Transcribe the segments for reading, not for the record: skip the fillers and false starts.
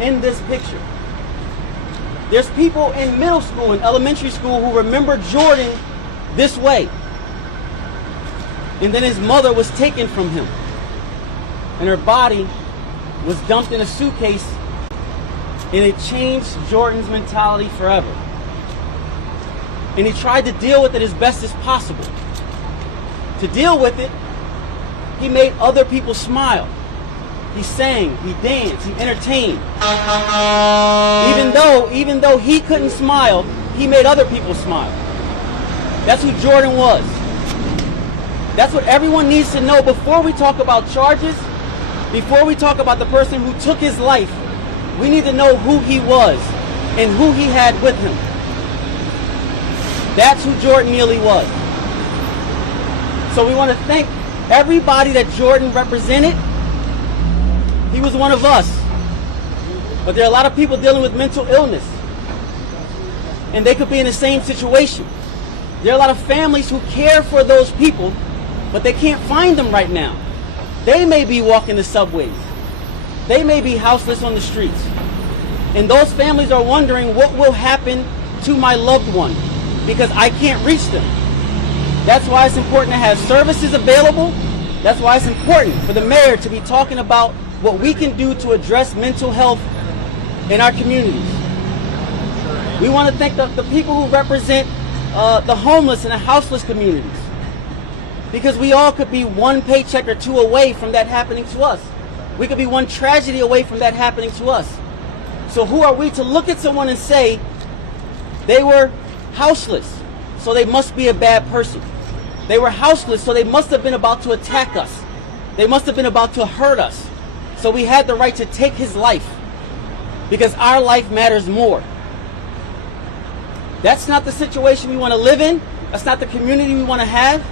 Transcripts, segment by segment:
in this picture. There's people in middle school and elementary school who remember Jordan this way. And then his mother was taken from him. And her body was dumped in a suitcase, and it changed Jordan's mentality forever. And he tried to deal with it as best as possible. To deal with it, he made other people smile. He sang, he danced, he entertained. Even though he couldn't smile, he made other people smile. That's who Jordan was. That's what everyone needs to know before we talk about charges, before we talk about the person who took his life. We need to know who he was and who he had with him. That's who Jordan Neely was. So we want to thank everybody that Jordan represented. He was one of us. But there are a lot of people dealing with mental illness, and they could be in the same situation. There are a lot of families who care for those people, but they can't find them right now. They may be walking the subways. They may be houseless on the streets. And those families are wondering what will happen to my loved one because I can't reach them. That's why it's important to have services available. That's why it's important for the mayor to be talking about what we can do to address mental health in our communities. We want to thank the people who represent the homeless and the houseless communities, because we all could be one paycheck or two away from that happening to us. We could be one tragedy away from that happening to us. So who are we to look at someone and say they were houseless, so they must be a bad person? They were houseless, so they must have been about to attack us. They must have been about to hurt us. So we had the right to take his life because our life matters more. That's not the situation we want to live in. That's not the community we want to have.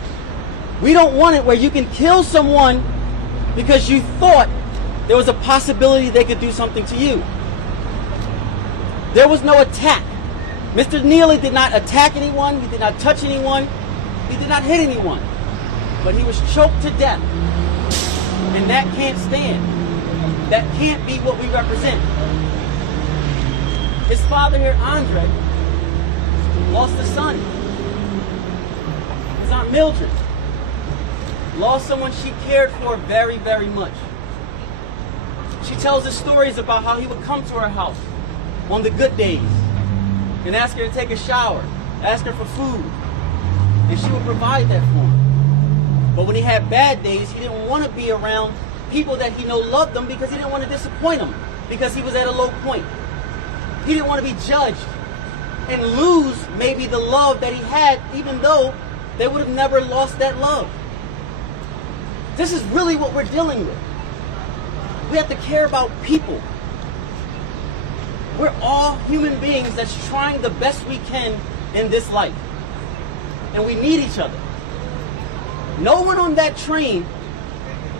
We don't want it where you can kill someone because you thought there was a possibility they could do something to you. There was no attack. Mr. Neely did not attack anyone. He did not touch anyone. He did not hit anyone. But he was choked to death. And that can't stand. That can't be what we represent. His father here, Andre, lost a son. His Aunt Mildred lost someone she cared for very, very much. She tells us stories about how he would come to her house on the good days and ask her to take a shower, ask her for food, and she would provide that for him. But when he had bad days, he didn't want to be around people that he know loved him because he didn't want to disappoint them, because he was at a low point. He didn't want to be judged and lose maybe the love that he had, even though they would have never lost that love. This is really what we're dealing with. We have to care about people. We're all human beings that's trying the best we can in this life. And we need each other. No one on that train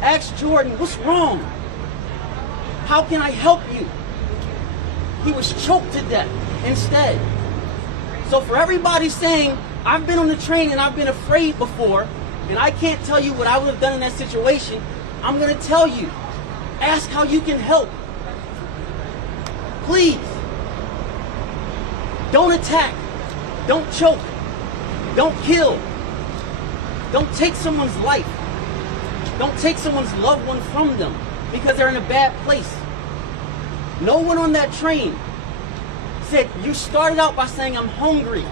asked Jordan, "What's wrong? How can I help you?" He was choked to death instead. So for everybody saying, "I've been on the train and I've been afraid before, and I can't tell you what I would have done in that situation," I'm going to tell you, ask how you can help. Please. Don't attack. Don't choke. Don't kill. Don't take someone's life. Don't take someone's loved one from them because they're in a bad place. No one on that train said, you started out by saying, "I'm hungry.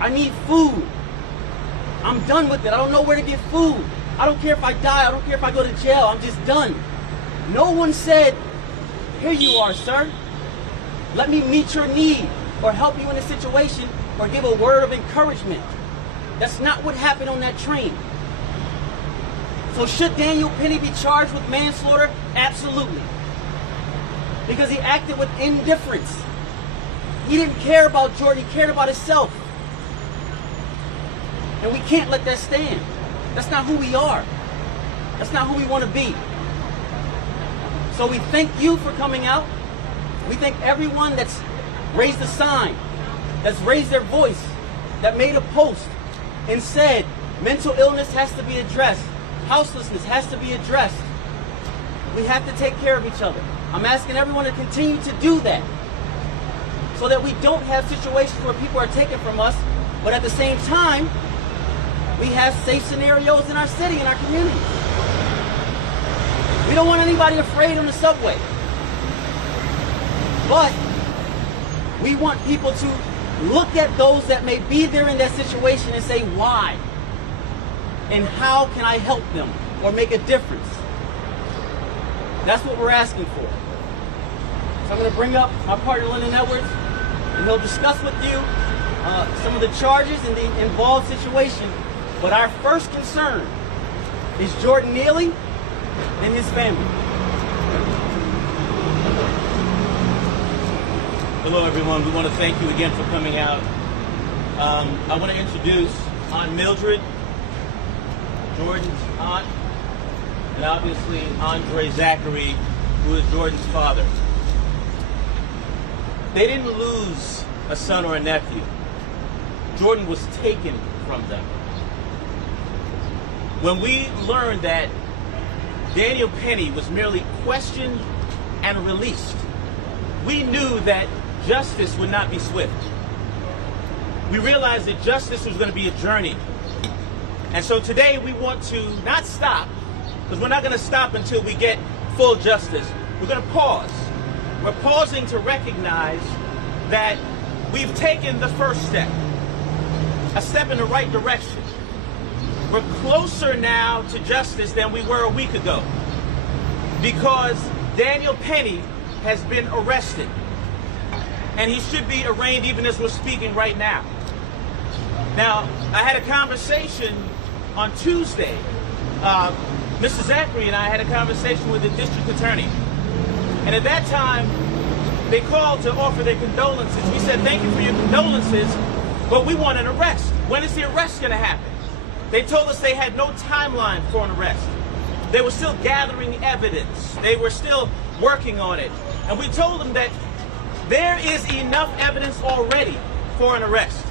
I need food. I'm done with it. I don't know where to get food. I don't care if I die. I don't care if I go to jail. I'm just done." No one said, "Here you are, sir. Let me meet your need or help you in a situation or give a word of encouragement." That's not what happened on that train. So should Daniel Penny be charged with manslaughter? Absolutely. Because he acted with indifference. He didn't care about Jordan. He cared about himself. And we can't let that stand. That's not who we are. That's not who we want to be. So we thank you for coming out. We thank everyone that's raised a sign, that's raised their voice, that made a post and said mental illness has to be addressed. Houselessness has to be addressed. We have to take care of each other. I'm asking everyone to continue to do that so that we don't have situations where people are taken from us, but at the same time, we have safe scenarios in our city, in our community. We don't want anybody afraid on the subway. But we want people to look at those that may be there in that situation and say, why? And how can I help them or make a difference? That's what we're asking for. So I'm going to bring up my partner, Lyndon Edwards, and he'll discuss with you some of the charges and the involved situation. But our first concern is Jordan Neely and his family. Hello, everyone. We want to thank you again for coming out. I want to introduce Aunt Mildred, Jordan's aunt, and obviously Andre Zachary, who is Jordan's father. They didn't lose a son or a nephew. Jordan was taken from them. When we learned that Daniel Penny was merely questioned and released, we knew that justice would not be swift. We realized that justice was going to be a journey. And so today we want to not stop, because we're not going to stop until we get full justice. We're going to pause. We're pausing to recognize that we've taken the first step, a step in the right direction. We're closer now to justice than we were a week ago, because Daniel Penny has been arrested, and he should be arraigned even as we're speaking right now. Now, I had a conversation on Tuesday. Mr. Zachary and I had a conversation with the district attorney, and at that time, they called to offer their condolences. We said, thank you for your condolences, but we want an arrest. When is the arrest going to happen? They told us they had no timeline for an arrest. They were still gathering evidence. They were still working on it. And we told them that there is enough evidence already for an arrest.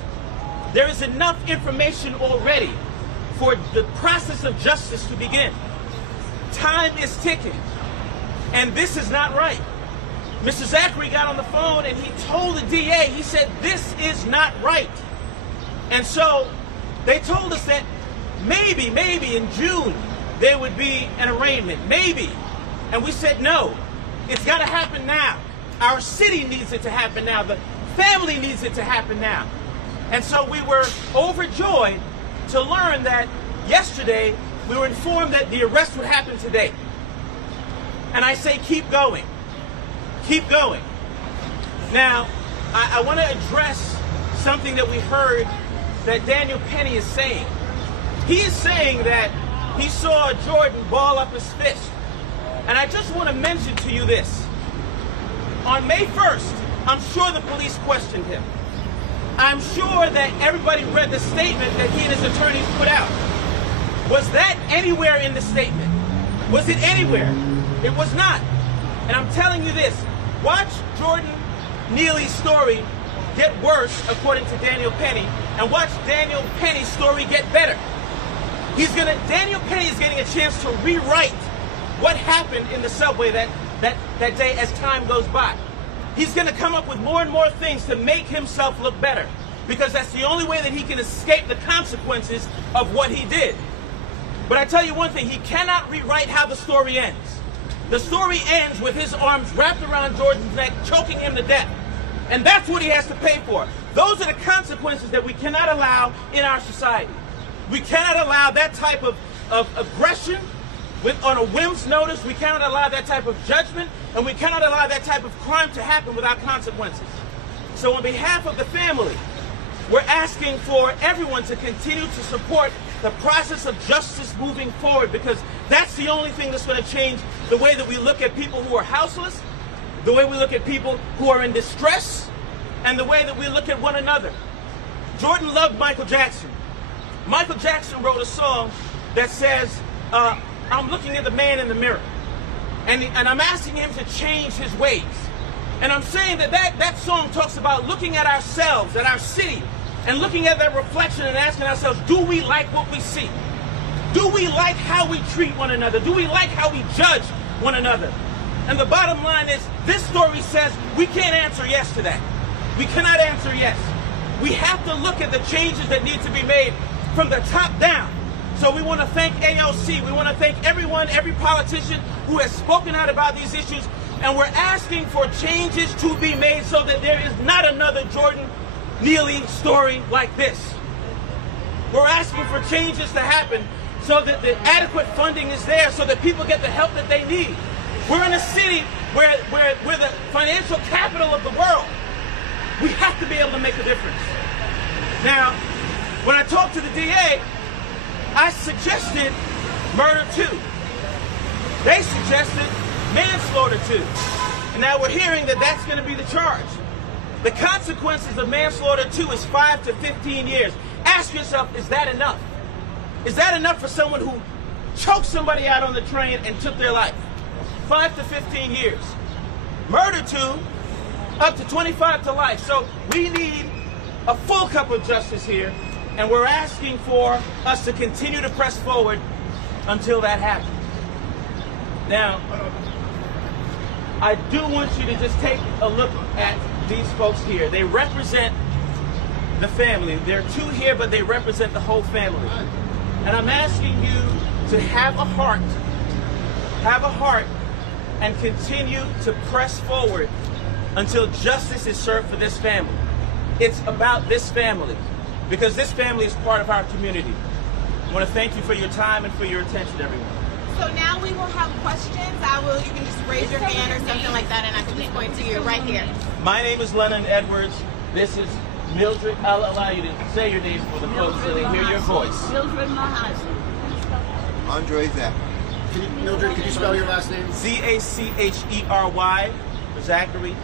There is enough information already for the process of justice to begin. Time is ticking, and this is not right. Mr. Zachary got on the phone and he told the DA, he said, this is not right. And so they told us that maybe in June there would be an arraignment, maybe. And we said, no, it's got to happen now. Our city needs it to happen now. The family needs it to happen now. And so we were overjoyed to learn that yesterday we were informed that the arrest would happen today. And I say, keep going. Keep going. Now, I want to address something that we heard that Daniel Penny is saying. He is saying that he saw Jordan ball up his fist. And I just want to mention to you this. On May 1st, I'm sure the police questioned him. I'm sure that everybody read the statement that he and his attorneys put out. Was that anywhere in the statement? Was it anywhere? It was not. And I'm telling you this, watch Jordan Neely's story get worse, according to Daniel Penny, and watch Daniel Penny's story get better. Daniel Penny is getting a chance to rewrite what happened in the subway that day as time goes by. He's going to come up with more and more things to make himself look better, because that's the only way that he can escape the consequences of what he did. But I tell you one thing, he cannot rewrite how the story ends. The story ends with his arms wrapped around Jordan's neck, choking him to death. And that's what he has to pay for. Those are the consequences that we cannot allow in our society. We cannot allow that type of aggression on a whim's notice. We cannot allow that type of judgment, and we cannot allow that type of crime to happen without consequences. So on behalf of the family, we're asking for everyone to continue to support the process of justice moving forward, because that's the only thing that's going to change the way that we look at people who are houseless, the way we look at people who are in distress, and the way that we look at one another. Jordan loved Michael Jackson. Michael Jackson wrote a song that says, I'm looking at the man in the mirror, and I'm asking him to change his ways. And I'm saying that song talks about looking at ourselves, at our city, and looking at that reflection and asking ourselves, do we like what we see? Do we like how we treat one another? Do we like how we judge one another? And And the bottom line is, this story says we can't answer yes to that. We cannot answer yes. We have to look at the changes that need to be made from the top down. So we want to thank ALC. We want to thank everyone, every politician who has spoken out about these issues. And we're asking for changes to be made so that there is not another Jordan Neely story like this. We're asking for changes to happen so that the adequate funding is there so that people get the help that they need. We're in a city where we're the financial capital of the world. We have to be able to make a difference. Now, when I talked to the DA, I suggested murder 2. They suggested manslaughter 2. And now we're hearing that that's going to be the charge. The consequences of manslaughter 2 is 5 to 15 years. Ask yourself, is that enough? Is that enough for someone who choked somebody out on the train and took their life? 5 to 15 years. Murder 2, up to 25 to life. So we need a full cup of justice here, and we're asking for us to continue to press forward until that happens. Now, I do want you to just take a look at these folks here. They represent the family. There are 2 here, but they represent the whole family. And I'm asking you to have a heart, and continue to press forward until justice is served for this family. It's about this family, because this family is part of our community. I want to thank you for your time and for your attention, everyone. So now we will have questions. You can just raise your hand or something like that, and I can just point to you right here. My name is Lennon Edwards. This is Mildred. I'll allow you to say your name for the folks so they hear your voice. Mildred Mahazi. Andre Zach. Mildred, can you spell your last name? Zachery for Zachary,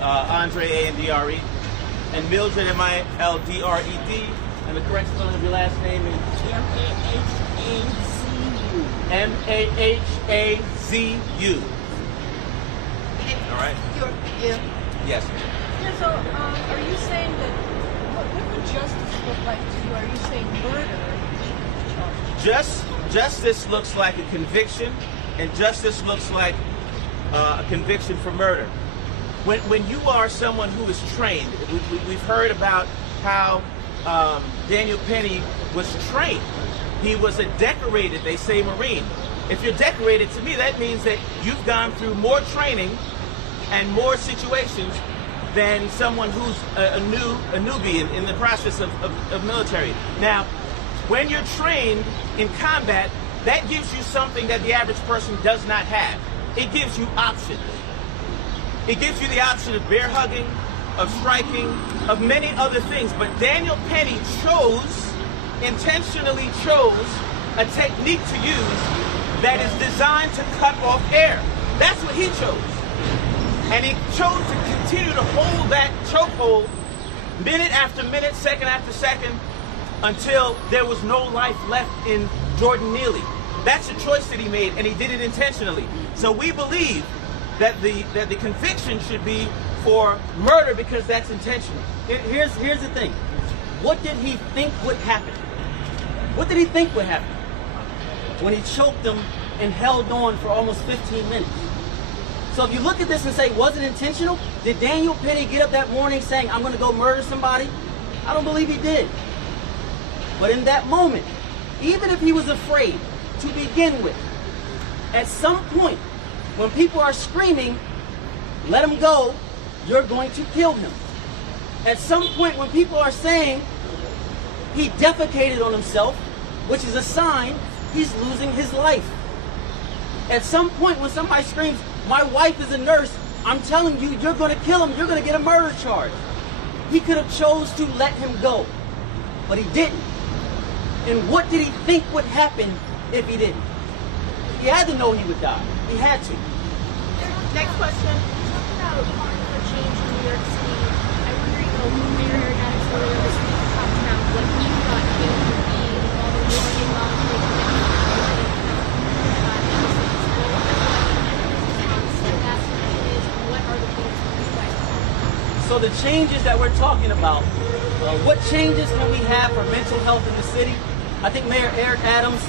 Andre A-N-D-R-E, and Mildred M-I-L-D-R-E-D, and the correct spelling of your last name is M-A-H-A-Z-U. M-A-H-A-Z-U. All right? Yes. Yeah, so are you saying that, what would justice look like to you? Are you saying murder charge? Justice looks like a conviction, and justice looks like a conviction for murder. When you are someone who is trained, we've heard about how Daniel Penny was trained. He was a decorated, they say, Marine. If you're decorated, to me, that means that you've gone through more training and more situations than someone who's a newbie in the process of military. Now, when you're trained in combat, that gives you something that the average person does not have. It gives you options. It gives you the option of bear hugging, of striking, of many other things. But Daniel Penny intentionally chose a technique to use that is designed to cut off air. That's what he chose. And he chose to continue to hold that chokehold minute after minute, second after second, until there was no life left in Jordan Neely. That's a choice that he made, and he did it intentionally. So we believe that the conviction should be for murder because that's intentional. Here's the thing. What did he think would happen? What did he think would happen when he choked them and held on for almost 15 minutes? So if you look at this and say, was it intentional? Did Daniel Penny get up that morning saying, I'm going to go murder somebody? I don't believe he did. But in that moment, even if he was afraid to begin with, at some point, when people are screaming, let him go, you're going to kill him. At some point when people are saying he defecated on himself, which is a sign he's losing his life. At some point when somebody screams, my wife is a nurse, I'm telling you, you're going to kill him, you're going to get a murder charge. He could have chose to let him go, but he didn't. And what did he think would happen if he didn't? He had to know he would die. He had to. Next question. Talk about calling for change in New York City. I wonder, Mayor Eric Adams earlier this week talked about what he thought change would be involving listing laws So the changes that we're talking about, what changes can we have for mental health in the city? I think Mayor Eric Adams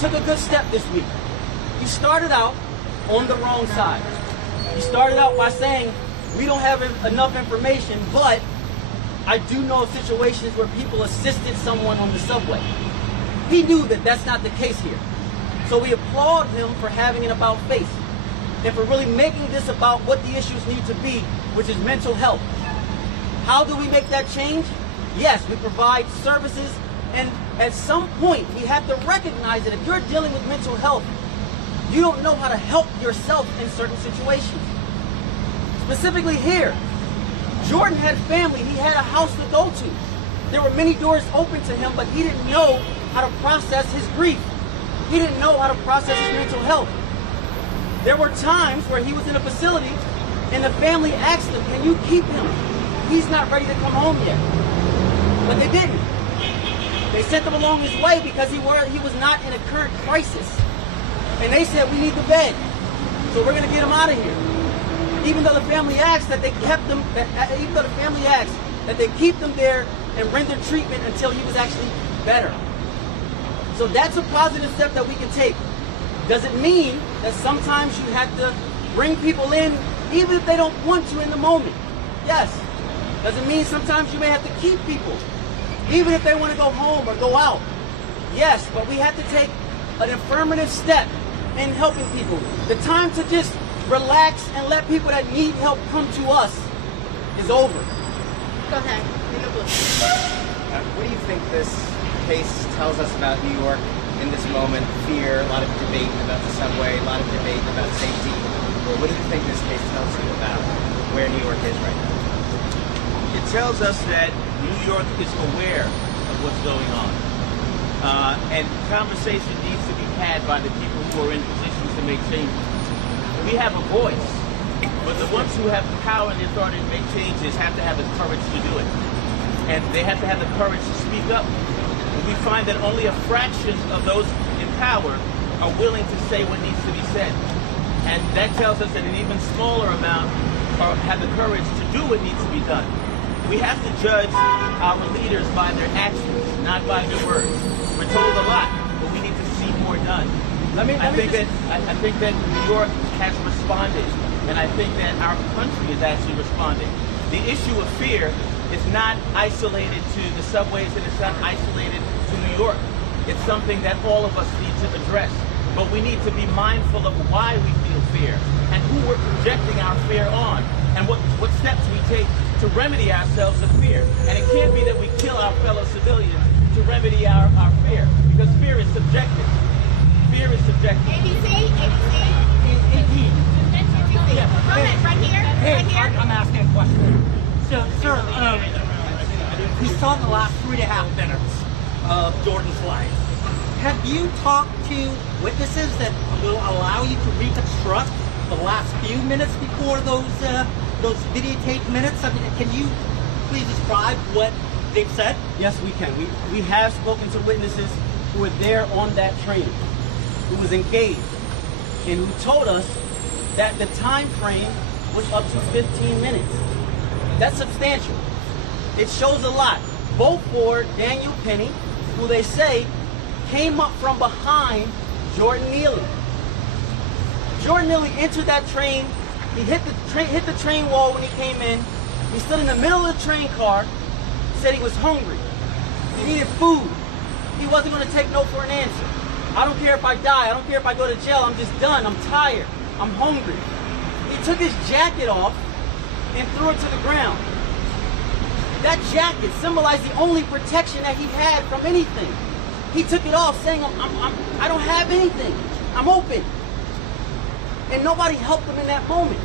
took a good step this week. He started out on the wrong side. He started out by saying, we don't have enough information, but I do know of situations where people assisted someone on the subway. He knew that that's not the case here. So we applaud him for having an about face and for really making this about what the issues need to be, which is mental health. How do we make that change? Yes, we provide services, and at some point we have to recognize that if you're dealing with mental health, you don't know how to help yourself in certain situations. Specifically here, Jordan had family, he had a house to go to. There were many doors open to him, but he didn't know how to process his grief. He didn't know how to process his mental health. There were times where he was in a facility and the family asked him, can you keep him? He's not ready to come home yet. But they didn't. They sent him along his way because he was not in a current crisis. And they said, we need the bed. So we're going to get him out of here. Even though the family asked that they kept them, even though the family asked that they keep them there and render treatment until he was actually better. So that's a positive step that we can take. Does it mean that sometimes you have to bring people in even if they don't want to in the moment? Yes. Does it mean sometimes you may have to keep people even if they want to go home or go out? Yes, but we have to take an affirmative step in helping people. The time to just relax and let people that need help come to us is over. Go ahead. What do you think this case tells us about New York in this moment? Fear, a lot of debate about the subway, a lot of debate about safety. What do you think this case tells you about where New York is right now? It tells us that New York is aware of what's going on. And conversation needs to be had by the people who are in positions to make changes. We have a voice, but the ones who have the power and the authority to make changes have to have the courage to do it. And they have to have the courage to speak up. And we find that only a fraction of those in power are willing to say what needs to be said. And that tells us that an even smaller amount have the courage to do what needs to be done. We have to judge our leaders by their actions, not by their words. We're told a lot, but we need to see more done. I think that New York has responded, and I think that our country is actually responding. The issue of fear is not isolated to the subways, and it's not isolated to New York. It's something that all of us need to address. But we need to be mindful of why we feel fear and who we're projecting our fear on, and what steps we take to remedy ourselves of fear. And it can't be that we kill our fellow civilians to remedy our fear, because fear is subjective. Fear is subjective. ABC. Indeed. Yeah. Go ahead, right here. Hey, Right here. I'm asking a question. So, sir, we saw the last 3.5 minutes of Jordan's life. Have you talked to witnesses that will allow you to reconstruct the last few minutes before those videotaped minutes? I mean, can you please describe what they've said? Yes, we can. We have spoken to witnesses who were there on that train, who was engaged, and who told us that the time frame was up to 15 minutes. That's substantial. It shows a lot, both for Daniel Penny, who they say came up from behind Jordan Neely. Jordan Neely entered that train. He hit the train wall when he came in. He stood in the middle of the train car, said he was hungry. He needed food. He wasn't going to take no for an answer. I don't care if I die. I don't care if I go to jail. I'm just done. I'm tired. I'm hungry. He took his jacket off and threw it to the ground. That jacket symbolized the only protection that he had from anything. He took it off saying, I don't have anything. I'm open. And nobody helped him in that moment.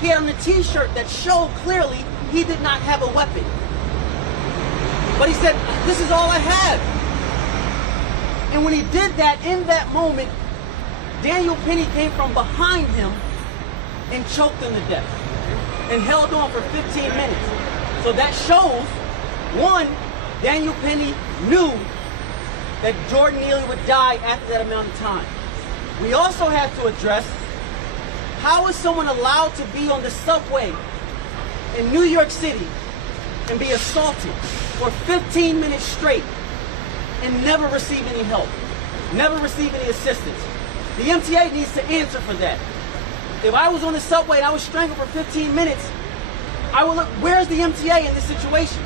He had on a t-shirt that showed clearly he did not have a weapon. But he said, this is all I have. And when he did that, in that moment, Daniel Penny came from behind him and choked him to death and held on for 15 minutes. So that shows, one, Daniel Penny knew that Jordan Neely would die after that amount of time. We also have to address, how is someone allowed to be on the subway in New York City and be assaulted for 15 minutes straight and never receive any help, never receive any assistance? The MTA needs to answer for that. If I was on the subway and I was strangled for 15 minutes, I would look, where's the MTA in this situation?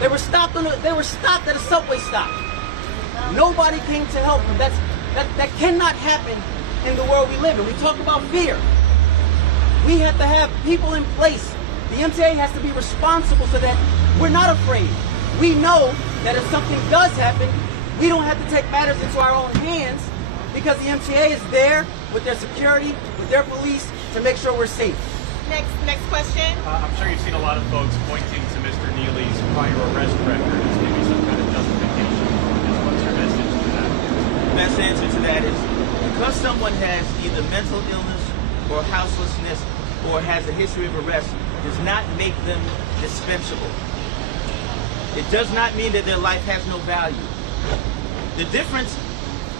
They were stopped at a subway stop. Nobody came to help them. That cannot happen in the world we live in. We talk about fear. We have to have people in place. The MTA has to be responsible so that we're not afraid. We know that if something does happen, we don't have to take matters into our own hands because the MTA is there with their security, with their police to make sure we're safe. Next question. I'm sure you've seen a lot of folks pointing to Mr. Neely's prior arrest record as maybe some kind of justification. What's your message to that? The best answer to that is because someone has either mental illness or houselessness or has a history of arrest does not make them dispensable. It does not mean that their life has no value. The difference,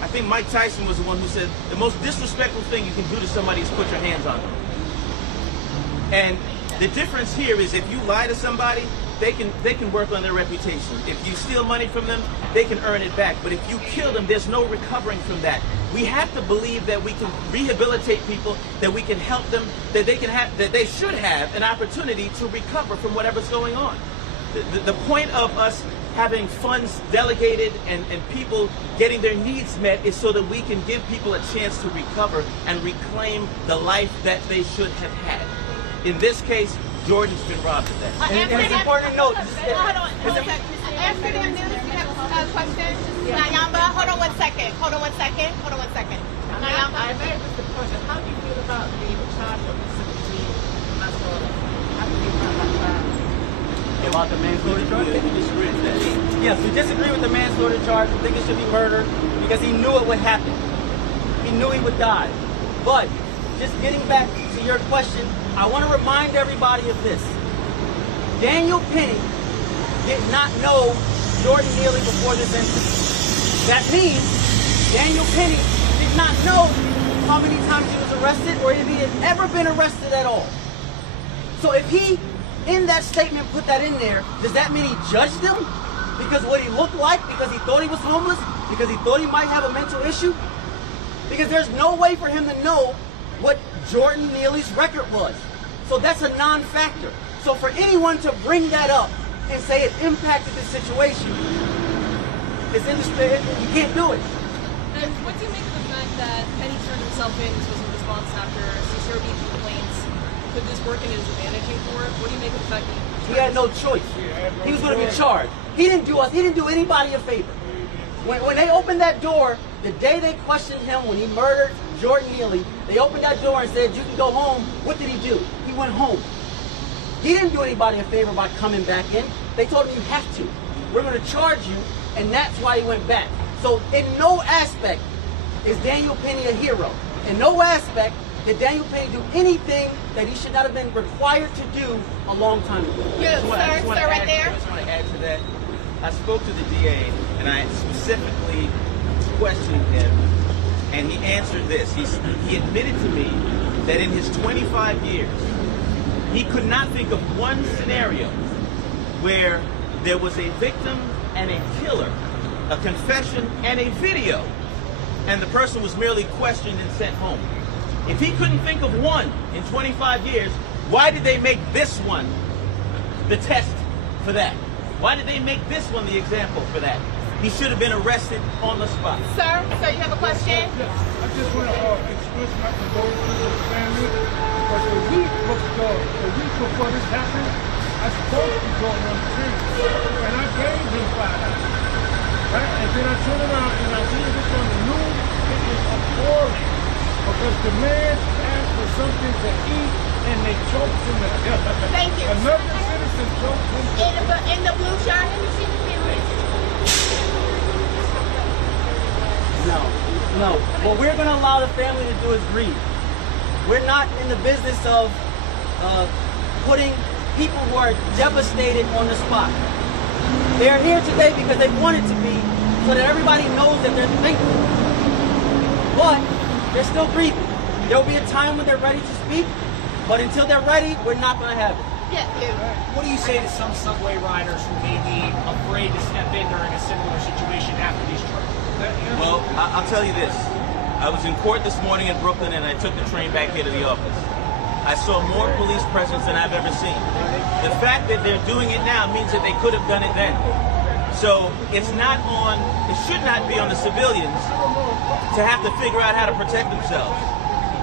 I think Mike Tyson was the one who said the most disrespectful thing you can do to somebody is put your hands on them. And the difference here is if you lie to somebody, they can work on their reputation. If you steal money from them, they can earn it back. But if you kill them, there's no recovering from that. We have to believe that we can rehabilitate people, that we can help them, that they should have an opportunity to recover from whatever's going on. The point of us having funds delegated and people getting their needs met is so that we can give people a chance to recover and reclaim the life that they should have had. In this case, Jordan's been robbed of that. And it's important to note. Hold on. Amsterdam News, you have a question? Nayamba, hold on one second. Nayamba. I made just a question. How do you feel about the charge of Mississippi manslaughter? How do you feel about that? About the manslaughter charge? We disagree with that. Yes, we disagree with the manslaughter charge. We think it should be murder because he knew it would happen. He knew he would die. But just getting back to your question, I want to remind everybody of this. Daniel Penny did not know Jordan Neely before this incident. That means Daniel Penny did not know how many times he was arrested or if he had ever been arrested at all. So if he, in that statement, put that in there, does that mean he judged him because what he looked like, because he thought he was homeless, because he thought he might have a mental issue? Because there's no way for him to know what Jordan Neely's record was. So that's a non-factor. So for anyone to bring that up and say it impacted the situation, it's you can't do it. And what do you make of the fact that Penny turned himself in? This was in response after CCRB complaints. Could this work in his advantage for it? What do you make of the fact that he had no choice? He was going to be charged. He didn't do anybody a favor. When they opened that door, the day they questioned him when he murdered Jordan Neely, they opened that door and said, you can go home. What did he do? He went home. He didn't do anybody a favor by coming back in. They told him you have to. We're going to charge you, and that's why he went back. So in no aspect is Daniel Penny a hero. In no aspect did Daniel Penny do anything that he should not have been required to do a long time ago. Sir, right there. I just want to add to that. I spoke to the DA, and I specifically questioned him, and he answered this. He admitted to me that in his 25 years, he could not think of one scenario where there was a victim and a killer, a confession and a video, and the person was merely questioned and sent home. If he couldn't think of one in 25 years, why did they make this one the test for that? Why did they make this one the example for that? He should have been arrested on the spot. Sir, you have a question? I just want to express my condolences to the family. Because a week before this happened, I spoke to Jordan on the train, and I gave him $5. Right? And then I turn around and I see this on the news. It is appalling. Because the man asked for something to eat, and they choked him to death. Thank you. Another citizen choked him to death. In the blue shirt. No. What we're going to allow the family to do is grieve. We're not in the business of putting people who are devastated on the spot. They're here today because they wanted to be, so that everybody knows that they're thankful. But they're still grieving. There will be a time when they're ready to speak, but until they're ready, we're not going to have it. What do you say to some subway riders who may be afraid to step in during a similar situation after these charges? Well, I'll tell you this. I was in court this morning in Brooklyn, and I took the train back here to the office. I saw more police presence than I've ever seen. The fact that they're doing it now means that they could have done it then. So it should not be on the civilians to have to figure out how to protect themselves.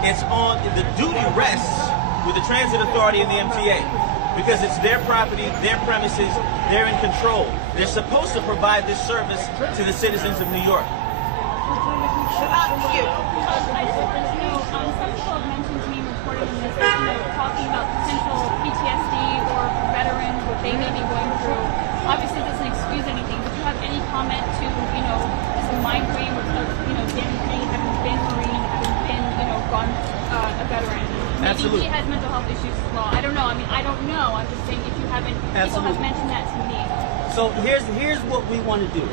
It's on, the duty rests with the Transit Authority and the MTA, because it's their property, their premises, they're in control. They're supposed to provide this service to the citizens of New York. I just wanted to know, some people have mentioned to me reporting in this, talking about potential PTSD or for veterans, what they may be going through. Obviously, it doesn't excuse anything. Did you have any comment to, this mind frame of, Danny Penny having been Marine, having been, gone a veteran? Maybe Absolutely. he has mental health issues as well. I don't know. I don't know. I'm just saying if you haven't, people have mentioned that to me. So here's what we want to do.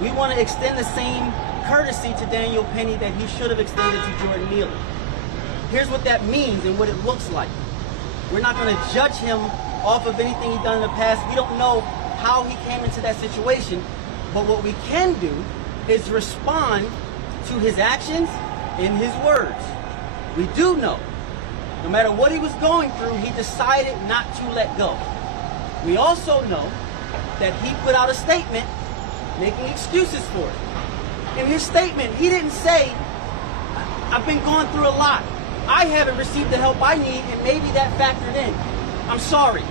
We want to extend the same courtesy to Daniel Penny that he should have extended to Jordan Neely. Here's what that means and what it looks like. We're not going to judge him off of anything he's done in the past. We don't know how he came into that situation, but what we can do is respond to his actions and his words. We do know, no matter what he was going through, he decided not to let go. We also know that he put out a statement making excuses for it. In his statement, he didn't say, I've been going through a lot. I haven't received the help I need, and maybe that factored in. I'm sorry.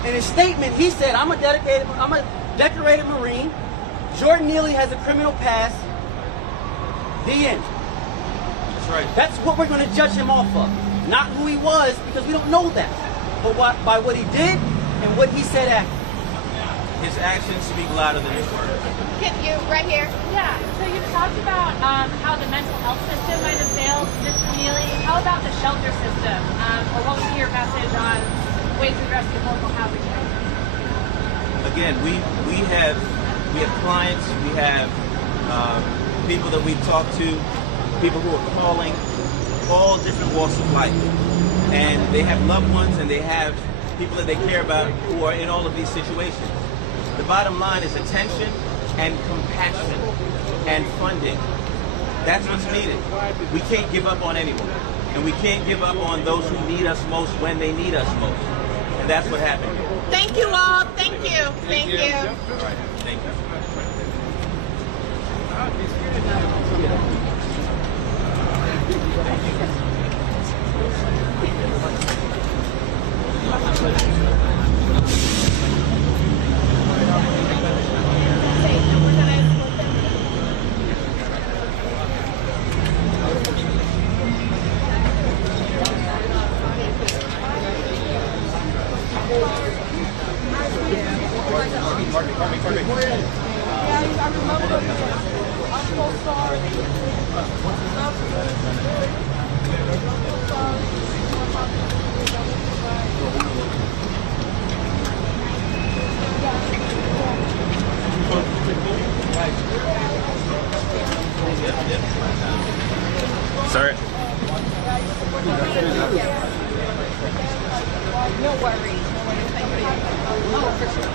In his statement, he said, I'm a decorated Marine. Jordan Neely has a criminal past. The end. That's right. That's what we're going to judge him off of. Not who he was, because we don't know that. But by what he did and what he said after. His actions speak louder than his words. Can you, right here? Yeah, so you've talked about how the mental health system might have failed Mr. Neely. How about the shelter system? Or what would be your message on ways to address the affordable housing crisis? Again, we have clients, we have people that we've talked to, people who are calling, all different walks of life. And they have loved ones and they have people that they care about who are in all of these situations. The bottom line is attention and compassion and funding. That's what's needed. We can't give up on anyone. And we can't give up on those who need us most when they need us most. And that's what happened here. Thank you all. Thank you. Thank you. All right. Thank you. Sorry. No worries. Oh, for sure.